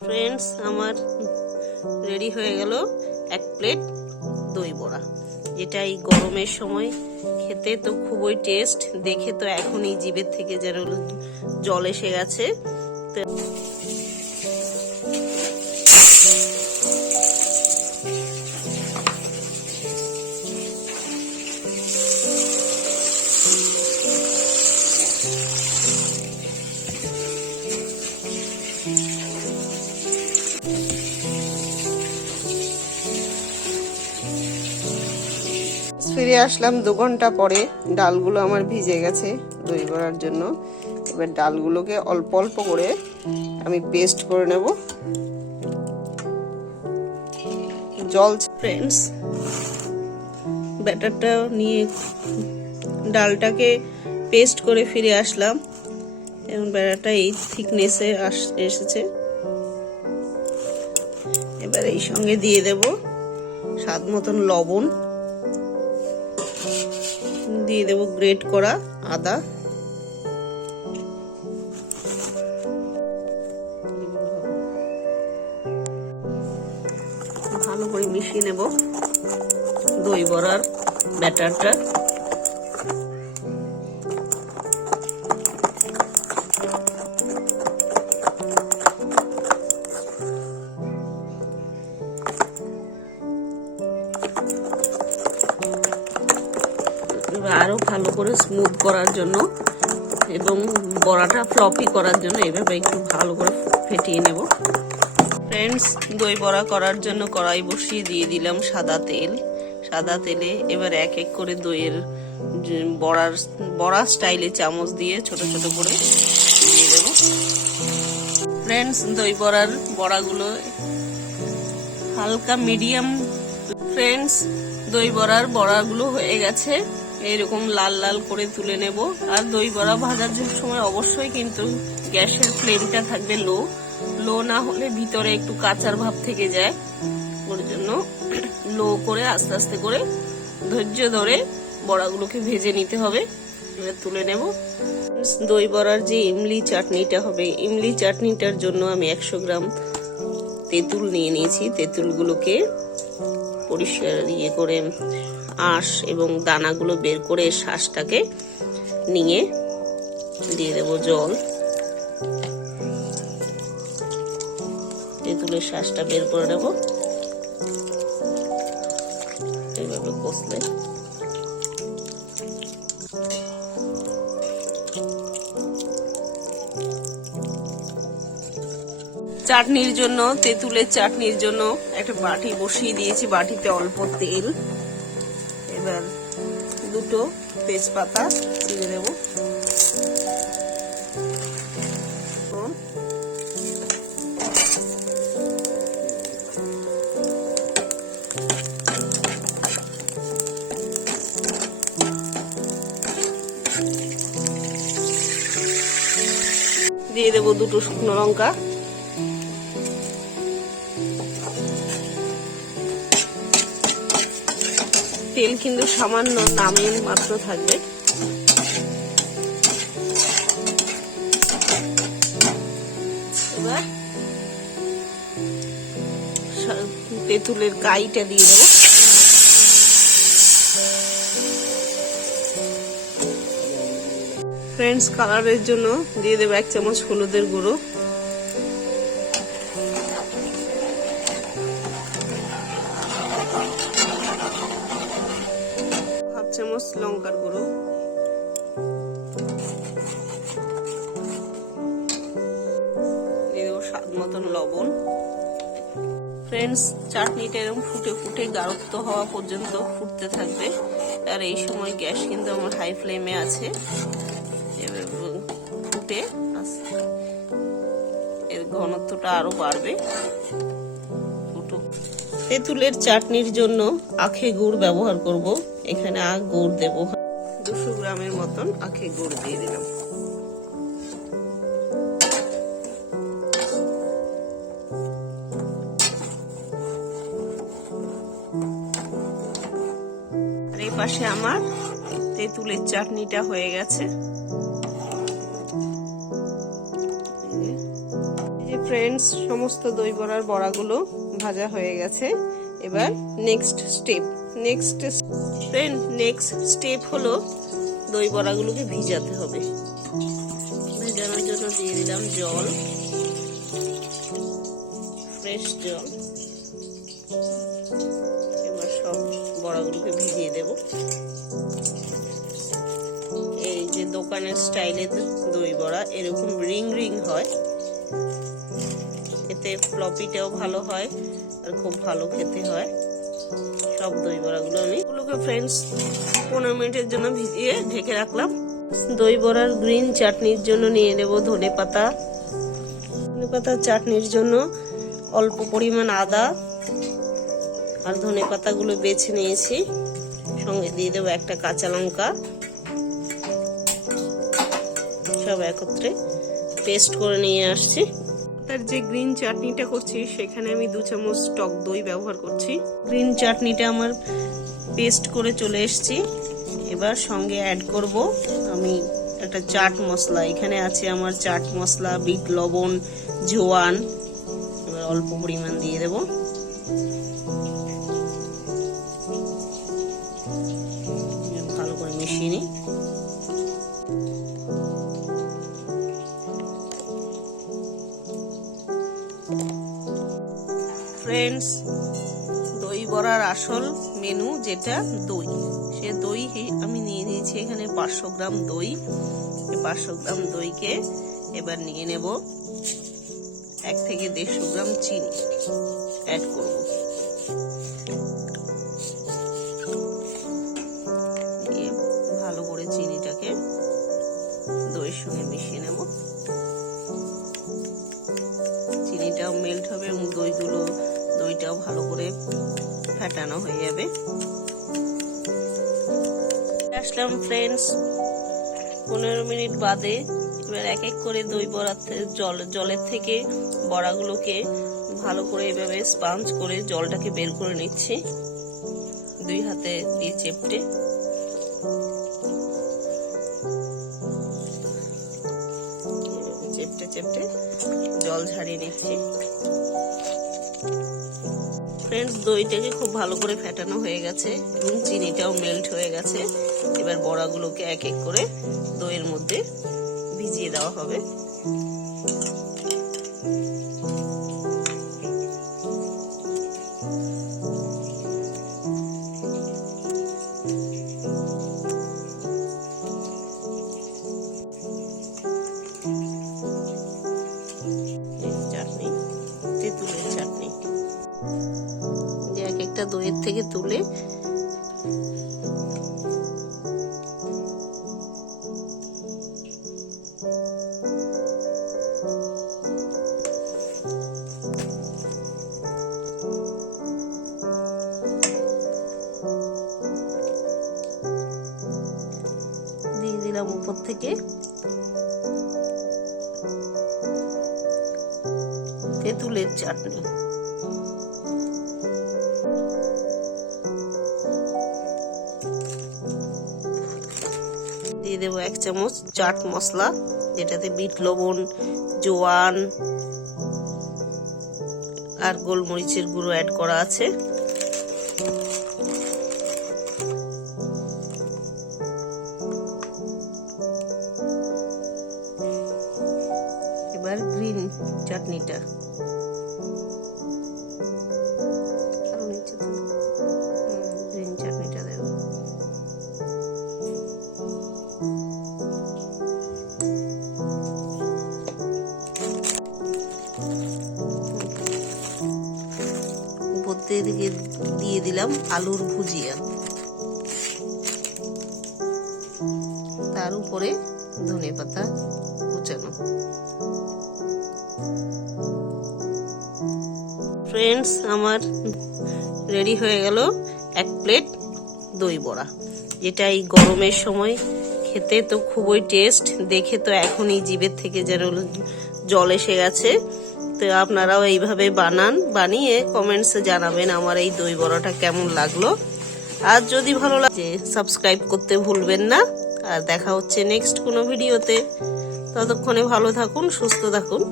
Friends, আমার ready হয়ে গেল এক প্লেট দই বড়া, যেটা এই গরমের সময় খেতে তো খুবই টেস্ট। দেখে তো এখনই জিভের থেকে যেন জল এসে গেছে। ফিরে আসলাম 2 ঘন্টা পরে। ডালগুলো আমার ভিজে গেছে দই বড়ার জন্য। এবার ডালগুলোকে অল্প অল্প করে আমি পেস্ট করে নেব। জল ফ্রেন্ডস, ব্যাটারটা নিয়ে ডালটাকে পেস্ট করে ফিরে আসলাম এবং ব্যাটারটা এই থিকনেসে এসেছে। এবার এই সঙ্গে দিয়ে দেব স্বাদ মতন লবণ, দিয়ে দেব গ্রেট করা আদা, ভালো করে মিশিয়ে নেব দই বড়ার ব্যাটারটা। আরো ভালো করে স্মুথ করার জন্য এবং বড়াটা ফ্লপি করার জন্য এভাবে একটু ভালো করে ফেটিয়ে নেব। ফ্রেন্ডস, দই বড়া করার জন্য কড়াই বসিয়ে দিয়ে দিলাম সাদা তেল। সাদা তেলে এবার এক এক করে দইয়ের বড়া স্টাইলে চামচ দিয়ে ছোট ছোট করে দিয়ে দেব। ফ্রেন্ডস, দই বড়ার বড়াগুলো হালকা মিডিয়াম। ফ্রেন্ডস, দই বড়ার বড়াগুলো হয়ে গেছে। এরকম লাল লাল করে তুলে নেব। আর দই বড়া ভাজার সময় অবশ্যই কিন্তু গ্যাসের ফ্লেমটা থাকবে লো। লো না হলে ভিতরে একটু কাঁচার ভাব থেকে যায়। ওর জন্য লো করে আস্তে আস্তে করে ধৈর্য ধরে বড়াগুলোকে ভেজে নিতে হবে। এবার তুলে নেব। দই বড়ার যে ইমলি চাটনিটা হবে, ইমলি চাটনিটার জন্য আমি 100 গ্রাম তেঁতুল নিয়ে নিয়েছি। তেঁতুলগুলোকে পরিষ্কার করে আঁশ এবং দানাগুলো বের করে শাঁসটাকে নিয়ে দিয়ে দেব জল। তেঁতুলের শাঁসটা বের করে নেব এইভাবে কষলে। চাটনির জন্য, তেঁতুলের চাটনির জন্য একটা বাটি বসিয়ে দিয়েছি। বাটিতে অল্প তেল। এবার 2টো তেজপাতা দিয়ে দেব। দিয়ে দেব 2টো শুকনো লঙ্কা। তেল কিন্তু সামান্য নামের মাত্র থাকবে। এবার তেঁতুলের কাইটা দিয়ে দেব। ফ্রেন্ডস, কালারের জন্য দিয়ে দেব 1 চামচ হলুদের গুঁড়ো, হাফ চামচ লঙ্কার গুঁড়ো, দিয়ে দেবো স্বাদ মতন লবণ। ফ্রেন্ডস, চাটনিটা এরকম ফুটে ফুটে গাঢ়ত্ব হওয়া পর্যন্ত ফুটতে থাকবে। আর এই সময় গ্যাস কিন্তু আমার হাই ফ্লেমে আছে। এবার ফুটে এর ঘনত্বটা আরো বাড়বে। তেঁতুলের চাটনির জন্য আখে গুড় ব্যবহার করব। এখানে গুড় দেব 200 গ্রামের মতন আখে গুড় দিয়ে দিলাম। আর এই পাশে আমার তেঁতুলের চাটনিটা হয়ে গেছে। ফ্রেন্ডস, সমস্ত দই বড়ার বড়াগুলো ভাজা হয়ে গেছে। এবার নেক্সট স্টেপ হলো দই বড়াগুলোকে ভিজাতে হবে। ভেজানোর জন্য দিয়ে দিলাম জল, ফ্রেশ জল। এবার সব বড়াগুলোকে ভিজিয়ে দেব। এই যে দোকানের স্টাইলের দই বড়া এরকম রিং রিং হয়, এতে ফ্লপিটাও ভালো হয় আর খুব ভালো খেতে হয়। সব দই বড়াগুলো আমি ফ্রেন্ডস 15 মিনিটের জন্য ভিজিয়ে ঢেকে রাখলাম। দই বড়ার গ্রিন চাটনির জন্য নিয়ে নেব ধনে পাতা। ধনে পাতার চাটনির জন্য অল্প পরিমাণ আদা আর ধনে পাতাগুলো বেছে নিয়েছি। সঙ্গে দিয়ে দেবো একটা কাঁচা লঙ্কা। সব একত্রে পেস্ট করে নিয়ে আসছি। তার যে গ্রিন চাটনিটা করছি সেখানে আমি 2 চামচ টক দই ব্যবহার করছি। গ্রিন চাটনিটা আমার পেস্ট করে চলে এসেছি। এবার সঙ্গে অ্যাড করব আমি একটা চাট মশলা। এখানে আছে আমার চাট মশলা, বিট লবণ, জোয়ান। এবার অল্প পরিমাণ দিয়ে দেব। ভালো করে মিশিয়ে নিই। ফ্রেন্ডস, দই বড়ার আসল মেনু যেটা দই, সে দই আমি নিয়ে নিয়েছি এখানে 500 গ্রাম দই। 500 গ্রাম দইকে এবার নিয়ে নেব 1 থেকে 150 গ্রাম চিনি অ্যাড করব। দিয়ে ভালো করে চিনিটাকে দইয়ের সঙ্গে মিশিয়ে নেব। চিনিটাও মেল্ট হবে এবং দইটাও ভালো করে ফেটানো হয়ে যাবে। আসলাম ফ্রেন্ডস 15 মিনিট বাদে। এবার এক এক করে দই বড়াতে জলের থেকে বড়াগুলোকে ভালো করে এভাবে স্পঞ্জ করে জলটাকে বের করে নিচ্ছি 2 হাতে দিয়ে চেপটে। চেপটে জল ঝাড়িয়ে নিচ্ছি। ফ্রেন্ডস, দইটাকে খুব ভালো করে ফেটানো হয়ে গেছে এবং চিনিটাও মেল্ট হয়ে গেছে। এবার বড়াগুলোকে এক এক করে দইয়ের মধ্যে ভিজিয়ে দেওয়া হবে। চাটনি, তেঁতুলের চাটনি যে এক একটা দইয়ের থেকে তুলে দিয়ে দিলাম উপর থেকে তেঁতুলের চাটনি। দিয়ে দেবো 1 চামচ চাট মশলা, যেটাতে বিট লবণ, জোয়ান আর গোলমরিচের গুঁড়ো অ্যাড করা আছে। এবার গ্রিন চাটনিটা দেব। উপর থেকে দিয়ে দিলাম আলুর ভুজিয়া, তার উপরে ধনে পাতা কুচানো। ফ্রেন্ডস, আমার রেডি হয়ে গেল 1 প্লেট দই বড়া, যেটা এই গরমের সময় খেতে তো খুবই টেস্ট। দেখে তো এখনই জিভের থেকে যেন জল এসে গেছে। তো আপনারাও এইভাবে বানিয়ে কমেন্টসে জানাবেন আমার এই দই বড়াটা কেমন লাগলো। আর যদি ভালো লাগে সাবস্ক্রাইব করতে ভুলবেন না। আর দেখা হচ্ছে নেক্সট কোনো ভিডিওতে। ততক্ষণে ভালো থাকুন, সুস্থ থাকুন।